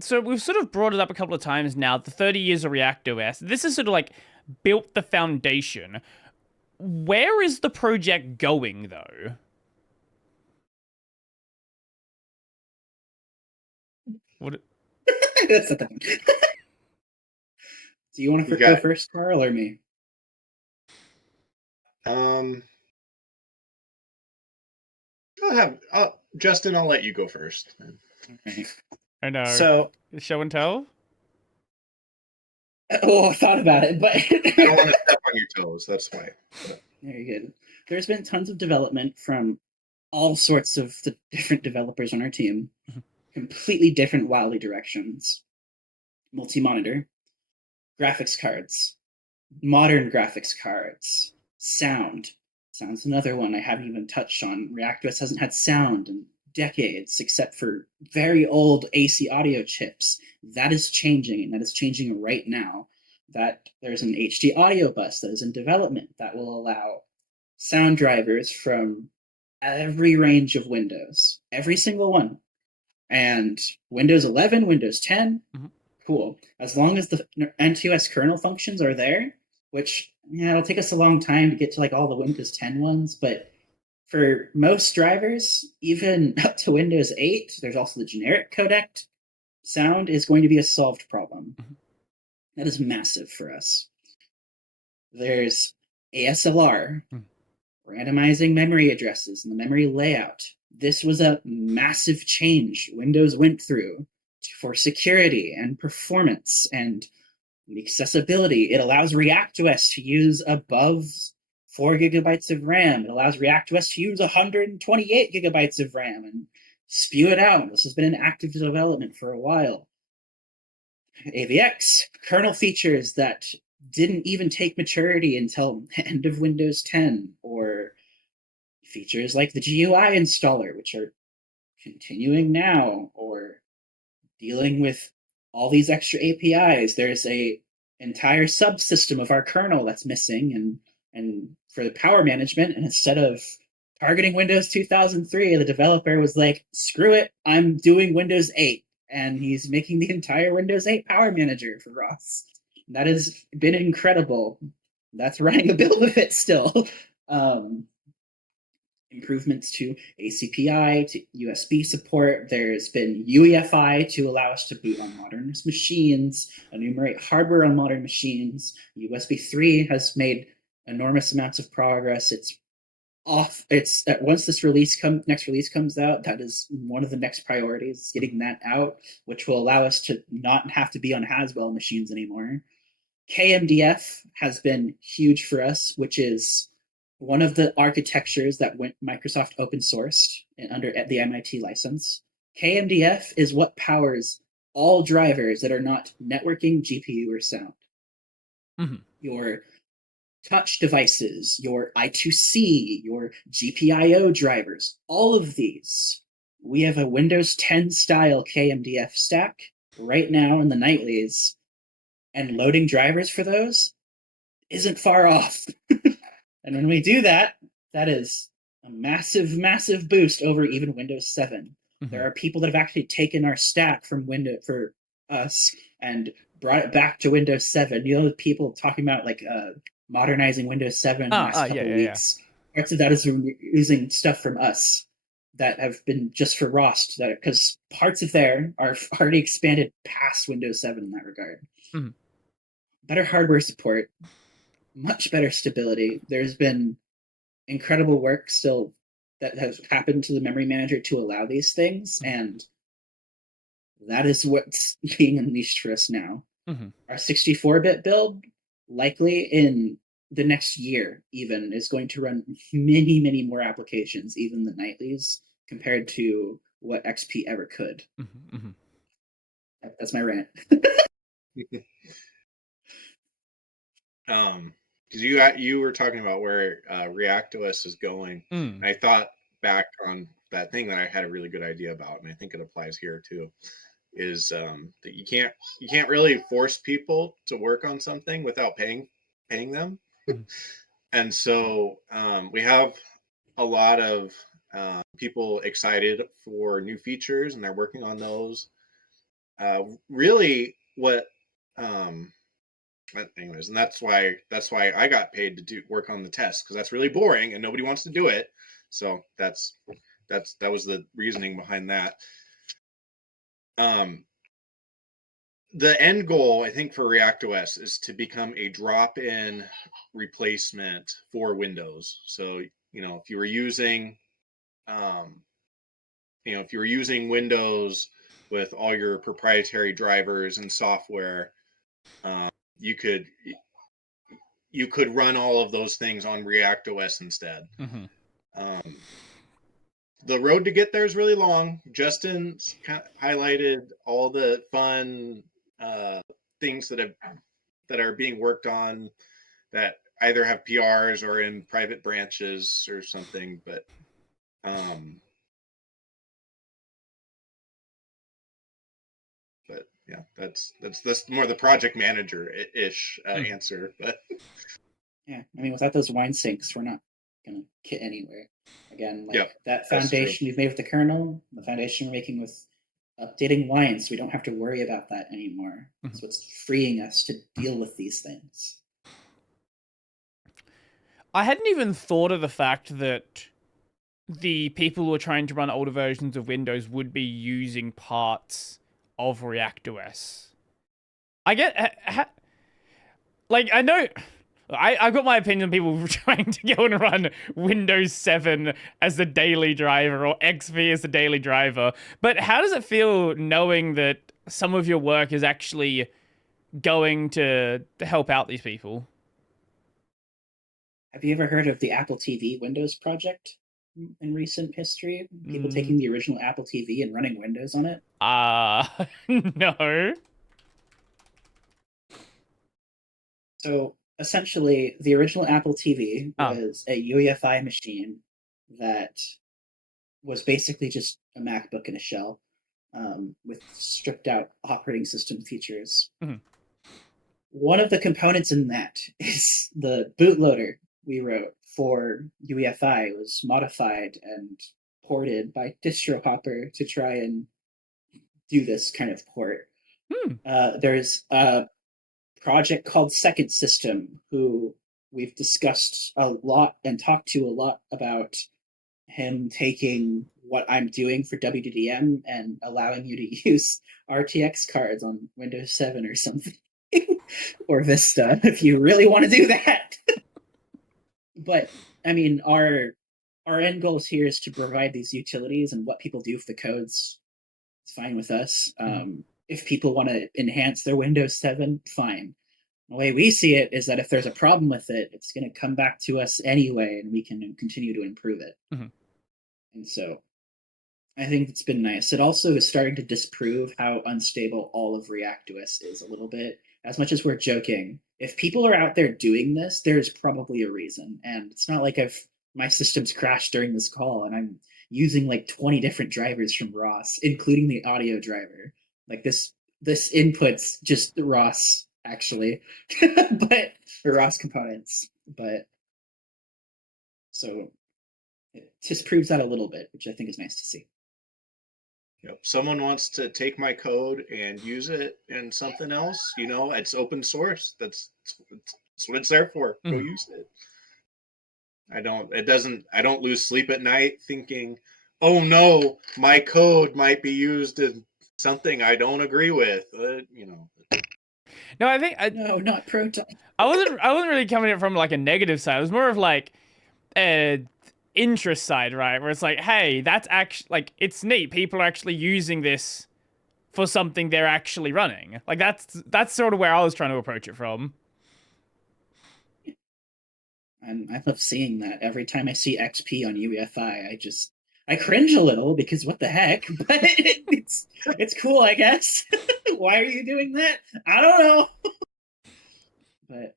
So we've sort of brought it up a couple of times now. The 30 years of ReactOS. This is sort of like built the foundation. Where is the project going, though? What? That's not that one. Do you want You to go got first, Carl, or me? um. Justin. I'll let you go first. Okay. I know. So, Show and tell. oh, I thought about it, but I don't want to step on your toes. That's why. very good. There's been tons of development from all sorts of the different developers on our team, completely different, wildly directions. Multi-monitor, graphics cards, modern graphics cards, sound. Sound's another one I haven't even touched on. ReactOS hasn't had sound in decades, except for very old AC audio chips. That is changing, and that is changing right now. That there's an HD audio bus that is in development that will allow sound drivers from every range of Windows, every single one. And Windows 11, Windows 10, Mhm. cool. As long as the NTOS kernel functions are there, which yeah, it'll take us a long time to get to like all the Windows 10 ones, but for most drivers, even up to Windows 8, there's also the generic codec. Sound is going to be a solved problem. Mhm. That is massive for us. There's ASLR, Mhm. randomizing memory addresses and the memory layout. This was a massive change Windows went through for security and performance and accessibility. It allows ReactOS to use above 4 gigabytes of RAM. It allows ReactOS to use 128 gigabytes of RAM and spew it out. This has been in active development for a while. AVX, kernel features that didn't even take maturity until end of Windows 10, or features like the GUI installer, which are continuing now, or dealing with all these extra APIs. There's a entire subsystem of our kernel that's missing, and for the power management. And instead of targeting Windows 2003, the developer was like, "Screw it, I'm doing Windows 8," and he's making the entire Windows 8 power manager for Ross. That has been incredible. That's running a build with it still. Um, Improvements to ACPI, to USB support. There's been UEFI to allow us to boot on modern machines, enumerate hardware on modern machines. USB 3 has made enormous amounts of progress. It's off. It's once this next release comes out, that is one of the next priorities, getting that out, which will allow us to not have to be on Haswell machines anymore. KMDF has been huge for us, which is one of the architectures that Microsoft open sourced under the MIT license. KMDF is what powers all drivers that are not networking, GPU, or sound. Mhm. Your touch devices, your I2C, your GPIO drivers, all of these. We have a Windows 10 style KMDF stack right now in the nightlies, and loading drivers for those isn't far off. And when we do that, that is a massive, massive boost over even Windows 7. There Mhm. are people that have actually taken our stack from Windows for us and brought it back to Windows 7. You know, people talking about like modernizing Windows 7 the last Yeah, couple yeah, yeah. weeks. Parts of that is using stuff from us that have been just for Rost, that because parts of there are already expanded past Windows 7 in that regard. Mhm. Better hardware support, much better stability. There's been incredible work still that has happened to the memory manager to allow these things, and that is what's being unleashed for us now. Mhm. Our 64-bit build, likely in the next year even, is going to run many, many more applications, even the nightlies, compared to what XP ever could. Mhm. Mhm. That's my rant. Because you were talking about where ReactOS is going, Mm. and I thought back on that thing that I had a really good idea about, and I think it applies here too. Is that you can't really force people to work on something without paying them, Mhm. and so we have a lot of people excited for new features, and they're working on those. really what anyways, and that's why I got paid to do work on the test, because that's really boring and nobody wants to do it. So that was the reasoning behind that. The end goal, I think, for ReactOS is to become a drop-in replacement for Windows. So, if you were using if you were using Windows with all your proprietary drivers and software, you could run all of those things on ReactOS instead. The road to get there is really long. Justin highlighted all the fun things that are being worked on that either have PRs or in private branches or something. But yeah, that's more the project manager ish answer. But yeah, I mean, without those wine sinks, we're not gonna get anywhere. Again, like Yep, that foundation you've made with the kernel, the foundation we're making with updating wines, we don't have to worry about that anymore. So it's freeing us to deal with these things. I hadn't even thought of the fact that the people who are trying to run older versions of Windows would be using parts of ReactOS. I get... like, I know... I've got my opinion on people trying to go and run Windows 7 as the daily driver or XP as the daily driver. But how does it feel knowing that some of your work is actually going to help out these people? Have you ever heard of the Apple TV Windows project in recent history? People taking the original Apple TV and running Windows on it? No. So essentially, the original Apple TV was a UEFI machine that was basically just a MacBook in a shell with stripped out operating system features. One of the components in that is the bootloader we wrote for UEFI was modified and ported by DistroHopper to try and do this kind of port. There's a project called Second System, who we've discussed a lot and talked to a lot about him taking what I'm doing for WDDM and allowing you to use RTX cards on Windows 7 or something. Or Vista, if you really want to do that. But, I mean, our end goals here is to provide these utilities, and what people do with the codes is fine with us. If people want to enhance their Windows 7, fine. The way we see it is that if there's a problem with it, it's going to come back to us anyway, and we can continue to improve it. And so I think it's been nice. It also is starting to disprove how unstable all of ReactOS is a little bit. As much as we're joking, if people are out there doing this, there's probably a reason. And it's not like my system's crashed during this call and I'm using like 20 different drivers from ROS, including the audio driver. Like this input's just the ROS, actually, but for ROS components. But so it just proves that a little bit, which I think is nice to see. Yep. Someone wants to take my code and use it in something else, it's open source. That's what it's there for. Go use it. I don't lose sleep at night thinking, oh no, my code might be used in something I don't agree with. No, I think no, not Proton. I wasn't really coming at it from like a negative side. It was more of like interest side, right? Where it's like, hey, that's actually like, it's neat. People are actually using this for something they're actually running. Like that's sort of where I was trying to approach it from. And I love seeing that. Every time I see XP on UEFI, I cringe a little because what the heck? But it's cool, I guess. Why are you doing that? I don't know. But